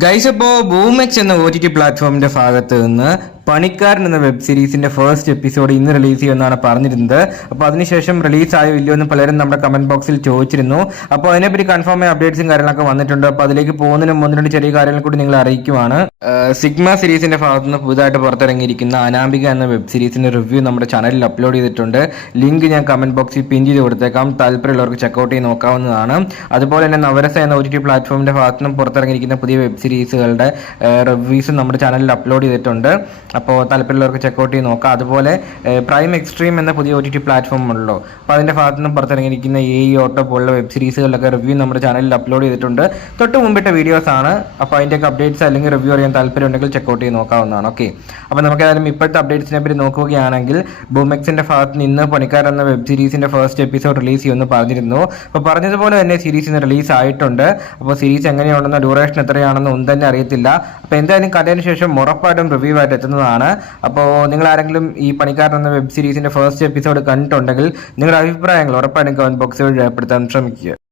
Guys, അപ്പോൾ ബൂമെക്സ് എന്ന OTT പ്ലാറ്റ്ഫോമിന്റെ ഭാഗത്ത് നിന്ന് പണിക്കാരൻ എന്ന വെബ് സീരീസിന്റെ ഫസ്റ്റ് എപ്പിസോഡ് ഇന്ന് റിലീസ് ചെയ്യുമെന്നാണ് പറഞ്ഞിരുന്നത്. അപ്പോൾ അതിനുശേഷം റിലീസ് ആയോ ഇല്ലയോ എന്ന് പലരും നമ്മുടെ കമന്റ് ബോക്സിൽ ചോദിച്ചിരുന്നു. അപ്പോൾ അതിനെപ്പറ്റി കൺഫേം ആയ അപ്ഡേറ്റ്സും കാര്യങ്ങളൊക്കെ വന്നിട്ടുണ്ട്. അപ്പോൾ അതിലേക്ക് പോകുന്നതിന് മുമ്പ് രണ്ട് ചെറിയ കാര്യങ്ങൾ കൂടി നിങ്ങൾ അറിയിക്കുവാണ്. സിഗ്മ സീരീസിന്റെ ഭാഗത്ത് നിന്ന് പുതുതായിട്ട് പുറത്തിറങ്ങിയിരിക്കുന്ന അനാമിക എന്ന വെബ് സീരീസിന്റെ റിവ്യൂ നമ്മുടെ ചാനലിൽ അപ്ലോഡ് ചെയ്തിട്ടുണ്ട്. ലിങ്ക് ഞാൻ കമന്റ് ബോക്സിൽ പിൻ ചെയ്ത് കൊടുത്തേക്കാം. താല്പര്യമുള്ളവർക്ക് ചെക്കൗട്ട് ചെയ്ത് നോക്കാവുന്നതാണ്. അതുപോലെ തന്നെ നവരസ എന്ന OTT പ്ലാറ്റ്ഫോമിന്റെ ഭാഗത്ത് നിന്ന് പുറത്തിറങ്ങിയിരിക്കുന്ന പുതിയ വെബ് സീരീസുകളുടെ റിവ്യൂസ് നമ്മുടെ ചാനലിൽ അപ്ലോഡ് ചെയ്തിട്ടുണ്ട്. അപ്പോൾ താല്പര്യമുള്ളവർക്ക് ചെക്കൗട്ട് ചെയ്ത് നോക്കാം. അതുപോലെ പ്രൈം എക്സ്ട്രീം എന്ന പുതിയ OTT പ്ലാറ്റ്ഫോം ഉള്ളൂ. അപ്പോൾ അതിൻ്റെ ഭാഗത്ത് നിന്ന് പുറത്തിറങ്ങിയിരിക്കുന്ന ഓട്ടോ പോലുള്ള വെബ് സീരീസുകളിലൊക്കെ റിവ്യൂ നമ്മുടെ ചാനലിൽ അപ്ലോഡ് ചെയ്തിട്ടുണ്ട്. തൊട്ട് മുമ്പിട്ട വീഡിയോസ് ആണ്. അപ്പോൾ അതിൻ്റെയൊക്കെ അപ്ഡേറ്റ്സ് അല്ലെങ്കിൽ റിവ്യൂ അറിയാൻ താല്പര്യം ഉണ്ടെങ്കിൽ ചെക്കൗട്ട് ചെയ്ത് നോക്കാവുന്നതാണ്. ഓക്കെ, അപ്പോൾ നമുക്ക് ഏതായാലും ഇപ്പോഴത്തെ അപ്ഡേറ്റ്സിനെ പറ്റി നോക്കുകയാണെങ്കിൽ ബൂമെക്സിന്റെ ഭാഗത്ത് നിന്ന് പണിക്കാർ എന്ന വെബ് സീരീസിന്റെ ഫസ്റ്റ് എപ്പിസോഡ് റിലീസ് ചെയ്യുമെന്ന് പറഞ്ഞിരുന്നു. അപ്പോൾ പറഞ്ഞതുപോലെ തന്നെ സീരീസ് ഇന്ന് റിലീസ് ആയിട്ടുണ്ട്. അപ്പോൾ സീരീസ് എങ്ങനെയുണ്ടെന്ന്, ഡ്യൂറേഷൻ എത്രയാണെന്ന് ഒന്നും തന്നെ അറിയത്തില്ല. അപ്പോൾ എന്തായാലും കഥയിന് ശേഷം ഉറപ്പായിട്ടും റിവ്യൂ ആയിട്ട് എത്തുന്നതാണ്. അപ്പോൾ നിങ്ങൾ ആരെങ്കിലും ഈ പണിക്കാരൻ എന്ന വെബ് സീരീസിന്റെ ഫസ്റ്റ് എപ്പിസോഡ് കണ്ടിട്ടുണ്ടെങ്കിൽ നിങ്ങളുടെ അഭിപ്രായങ്ങൾ ഉറപ്പായിട്ടും കമന്റ് ബോക്സിൽ രേഖപ്പെടുത്താൻ ശ്രമിക്കുക.